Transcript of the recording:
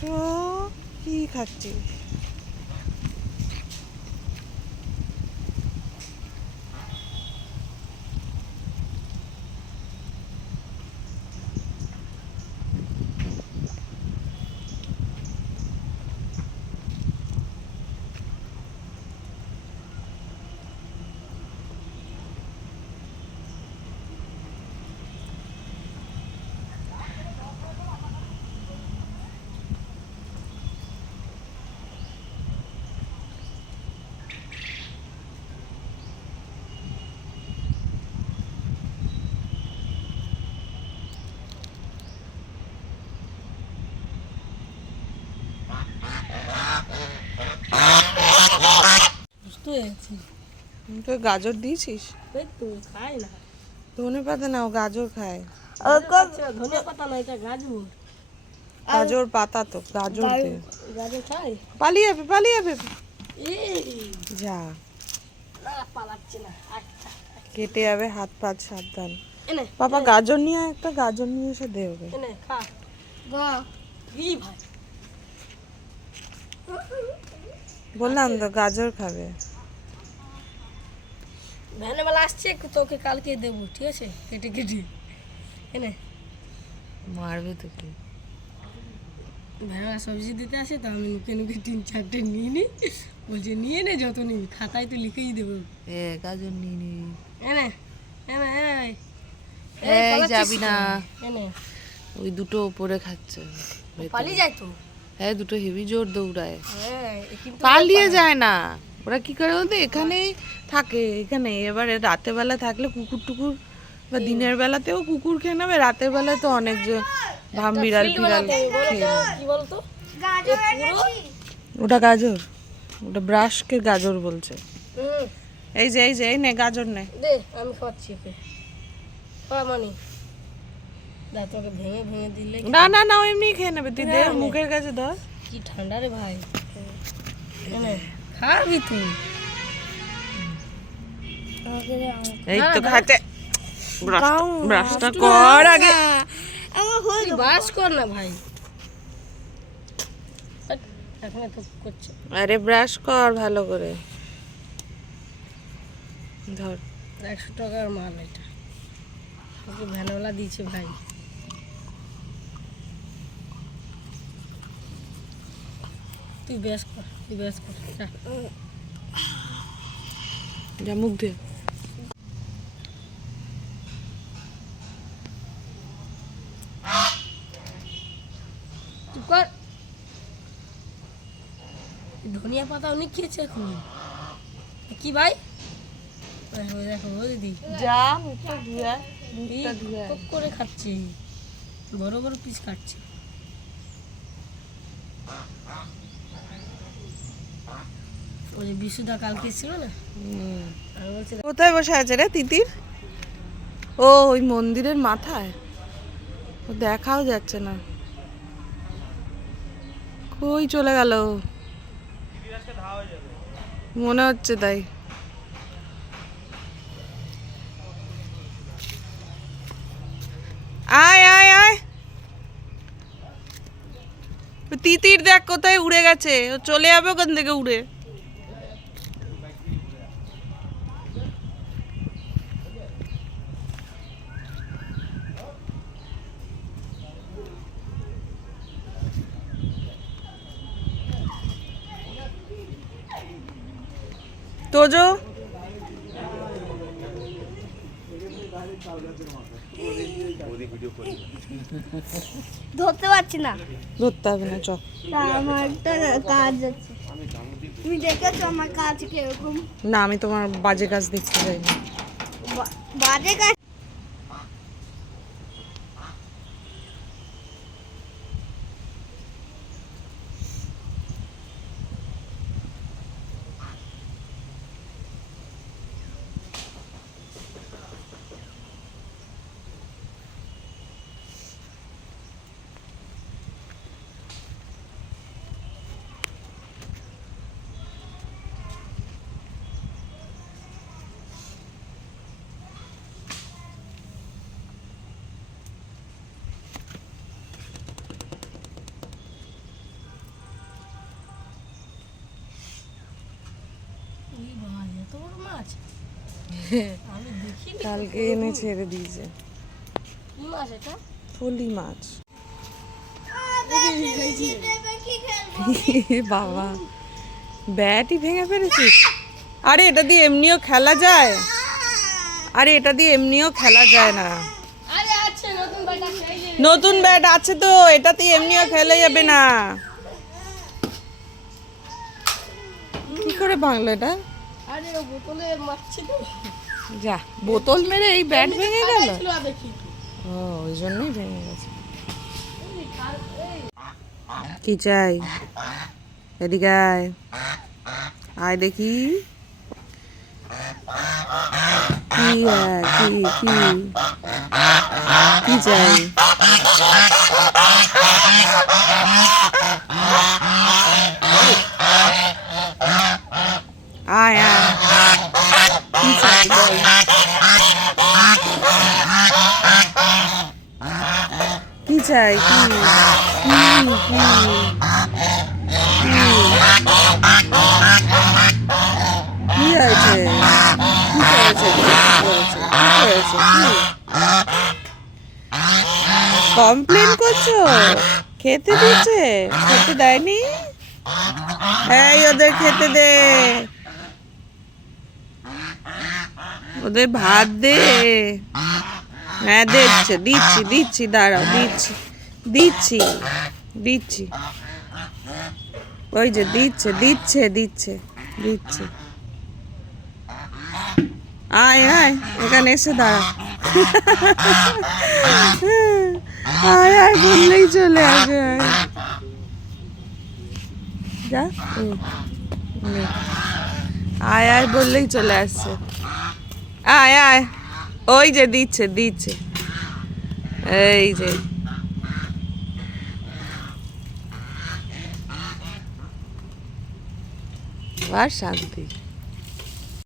তো কি খাচ্ছিস? তো গাজর দিয়েছিস? খায় না, ধনে পাতা না, ও গাজর খায়। ধনিয়া পাতা না, এটা গাজর। গাজর পাতা তো, গাজর দে। গাজর খায়? পালিয়ে যাবে, পালিয়ে যাবে। যা, পালাচ্ছে না, কেটে যাবে হাত পা, সাবধান। পাপা গাজর নিয়ে একটা গাজর নিয়ে এসে দে ওকে। খা ভাই, বললাম তো গাজর খাবে। ভ্যানবেলা আসছে, তোকে কালকে দেবো, ঠিক আছে? কেটে কেটে এনে মারবে তো কি। ভ্যানবেলা সবজি দিতে আসে তো, আমি নুকে নুকে 3-4টে নিয়ে নিই। বলছে নিয়ে নে, যত নিবি, খাতায় তো লিখেই দেবো। গাজর নিয়ে নি। এনে এনে যাবি না, এনে ওই দুটো উপরে খাচ্ছে। পালিয়ে যায় তো। হ্যাঁ, দুটো হেভি জোর দৌড়ায়, কিন্তু পালিয়ে যায় না। ওরা কি করে বলতে, এখানেই থাকে, এখানে। এবারে রাতের বেলা থাকলে কুকুর টুকুর, বা দিনের বেলাতেও কুকুর খেয়ে নেবে, রাতের বেলায় তো অনেক ভাম বিড়াল ফিড়াল খেয়ে নেবে। কি বলতো, ওটা গাজর, ওটা ব্রাশকে গাজর বলছে। এই যে এই নে গাজর নে। দে, আমি খাচ্ছি ওকে। মানি দা, তোকে ভেঙে ভেঙে দিলে। না না না, এমনি খেয়ে নেবে। তুই দে, মুখের কাছে ধর। কি ঠান্ডা রে ভাই, খাবি তুই? এই তো খাচ্ছে। ব্রাশটা কর আগে। বাস কর না ভাই, এখন তো করছে। আরে ব্রাশ কর ভালো করে, ধর। 100 টাকার মাল এটা, ওকে ভ্যানওয়ালা দিয়েছে ভাই। তুই ব্যাস কর, যা মুখ ধুয়ে। তুই কর। ধনিয়া পাতা অনেক খেয়েছে এখন। কি ভাই, দেখো দিদি, যা মুখটা ধুয়ে, মুখটা ধুয়ে টক করে খাচ্ছি, বড় বড় পিস কাটছে। ওই যে বিশুদা কালকে ছিল না, আমি বলছি কোথায় বসে আছে রে তিতির? ও ওই মন্দিরের মাথায়, ও দেখাও যাচ্ছে না, কই চলে গেল মনে হচ্ছে তাই। আয় আয় আয়, তিতির দেখ কোথায় উড়ে গেছে, ও চলে যাবে ওখান থেকে উড়ে। তোজো ধরতে পারছি না, ধরতে হবে না, চ। আমার একটা কাজ আছে, তুমি দেখেছো আমার কাজ কিরকম? না, আমি তোমার বাজে কাজ দেখতে চাই না। বাজে কাজ? মাছ আমি দেখিনি। কালকে এনে ছেড়ে দিয়েছে কি মাছ এটা? ফলি মাছ। কি খেলবো? বাবা ব্যাটই ভেঙে ফেলেছিস? আরে এটা দিয়ে এমনিও খেলা যায়, আরে এটা দিয়ে এমনিও খেলা যায় না। আরে আচ্ছা নতুন ব্যাট আছে এই যে। নতুন ব্যাট আছে তো, এটাতে এমনিও খেলা যাবে না। কি করে ভাঙলো এটা? আরে ও বোতলে মারছে তো। যা, বোতল মেরে এই ব্যাট ভেঙে গেল। ছিল আর দেখি। ও ওই জন্যই ভেঙে গেছে। কি চাই? এদিকে আয়, আয় দেখি কি কি কি চাই? আয় আয়, কি চাই বল? কি চাই? কি কি হয়েছে? কি করেছে? কমপ্লেন করছো? খেতে দিচ্ছে? খেতে দেয়নি? এই ওদের খেতে দে, ওদের ভাত দে। হ্যাঁ দিচ্ছি দিচ্ছি দিচ্ছি, দাঁড়াও দিচ্ছি দিচ্ছি দিচ্ছি। ওই যে দিচ্ছে দিচ্ছে দিচ্ছে দিচ্ছে। আয় আয়, এখানে এসে দাঁড়া। আয় আয় বললেই চলে আসে। আয় যা, আয় আয় বললেই চলে আসছে। আয় আয়, ওই যে দিচ্ছে দিচ্ছে, এই যে। আর শান্তি।